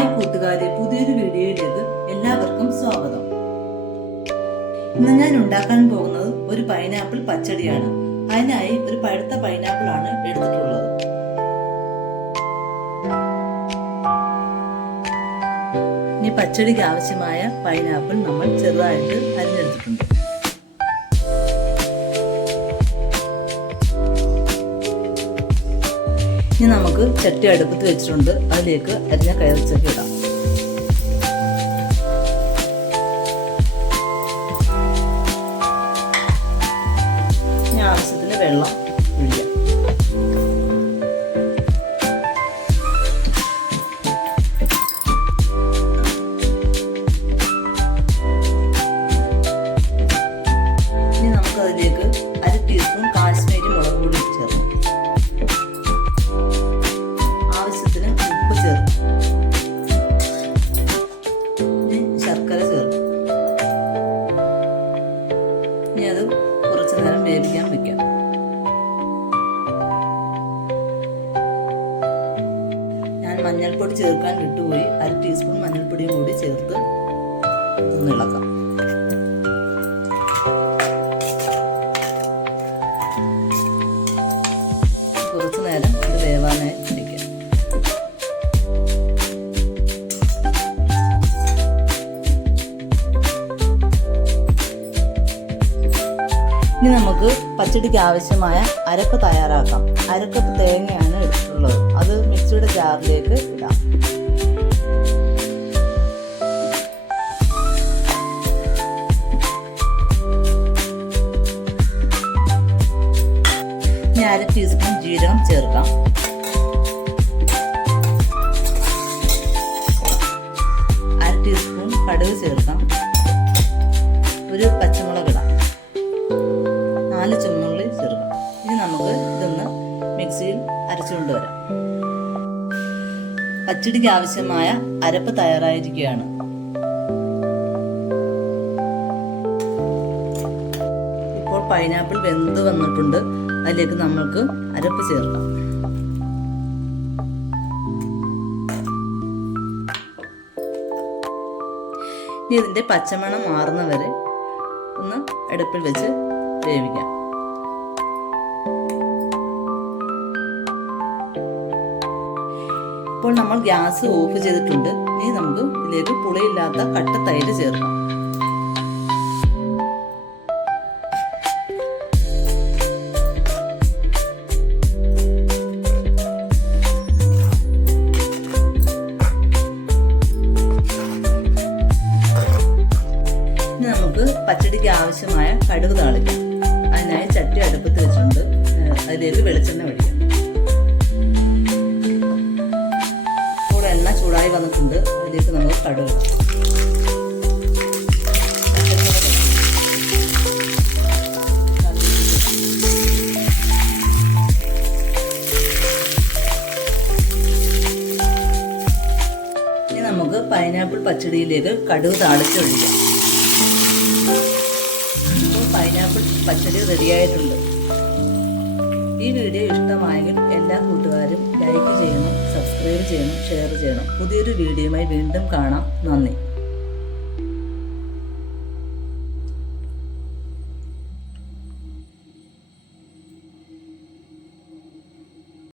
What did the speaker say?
Hi കൂട്ടുകാരെ പുതിയൊരു വീഡിയോയിലേക്ക് എല്ലാവർക്കും സ്വാഗതം. ഇന്ന് ഞാൻ ഉണ്ടാക്കാൻ പോകുന്നത് ഒരു പൈനാപ്പിൾ പച്ചടിയാണ്. അതിനായി ഒരു പഴുത്ത പൈനാപ്പിൾ ആണ് എടുത്തിട്ടുള്ളത്. ഇനി പച്ചടിക്ക് ആവശ്യമായ പൈനാപ്പിൾ നമ്മൾ ചെറുതായിട്ട് അരിഞ്ഞെടുത്തിട്ടുണ്ട്. ഇനി നമുക്ക് ചട്ടി അടുപ്പത്ത് വെച്ചിട്ടുണ്ട്. അതിലേക്ക് അരിഞ്ഞ കയറിച്ചൊക്കെ ഇടാം. ഇനി ആവശ്യത്തിന് വെള്ളം ഒഴിക്കാം. ഇനി നമുക്ക് ഇനി അത് കുറച്ചു നേരം വേവിക്കാൻ വെക്കാം. ഞാൻ മഞ്ഞൾപ്പൊടി ചേർക്കാൻ വിട്ടുപോയി. അര ടീസ്പൂൺ മഞ്ഞൾപ്പൊടിയും കൂടി ചേർത്ത് ഒന്ന് ഇളക്കാം. ഇനി നമുക്ക് പച്ചടിക്ക് ആവശ്യമായ അരപ്പ് തയ്യാറാക്കാം. അരക്കപ്പ് തേങ്ങയാണ് എടുത്തിട്ടുള്ളത്. അത് മിക്സിയുടെ ജാറിലേക്ക് ഇടാം. ഇനി അര ടീസ്പൂൺ ജീരകം ചേർക്കാം. അര ടീസ്പൂൺ കടുക് ചേർക്കാം. പച്ചടിക്ക് ആവശ്യമായ അരപ്പ് തയ്യാറായിരിക്കുകയാണ്. ഇപ്പോൾ പൈനാപ്പിൾ വെന്ത് വന്നിട്ടുണ്ട്. അതിലേക്ക് നമ്മൾക്ക് അരപ്പ് ചേർക്കാം. ഇനി ഇതിന്റെ പച്ചമണം മാറുന്നവരെ ഒന്ന് അടുപ്പിൽ വെച്ച് വേവിക്കാം. ഇപ്പോൾ നമ്മൾ ഗ്യാസ് ഓഫ് ചെയ്തിട്ടുണ്ട്. ഇനി നമുക്ക് ഇതിലേക്ക് പുളിയില്ലാത്ത കട്ട തൈര് ചേർക്കാം. നമുക്ക് പച്ചടിക്ക് ആവശ്യമായ കടുക് താളിക്കാം. അതിനായി ചട്ടി അടുപ്പത്ത് വെച്ചിട്ടുണ്ട്. അതിലേക്ക് വെളിച്ചെണ്ണ ഒഴിക്കാം. ചൂടായി വന്നിട്ടുണ്ട്. അതിലേക്ക് നമ്മൾ കടുക് ഇനി നമുക്ക് പൈനാപ്പിൾ പച്ചടിയിലേക്ക് കടുക് താളിച്ചൊഴിക്കാം പൈനാപ്പിൾ പച്ചടി റെഡിയായിട്ടുണ്ട് ഈ വീഡിയോ ഇഷ്ടമായെങ്കിൽ എല്ലാ കൂട്ടുകാരും ലൈക്ക് ചെയ്യണം ഷെയർ ചെയ്യണം. പുതിയൊരു വീഡിയോയുമായി വീണ്ടും കാണാം. നന്ദി.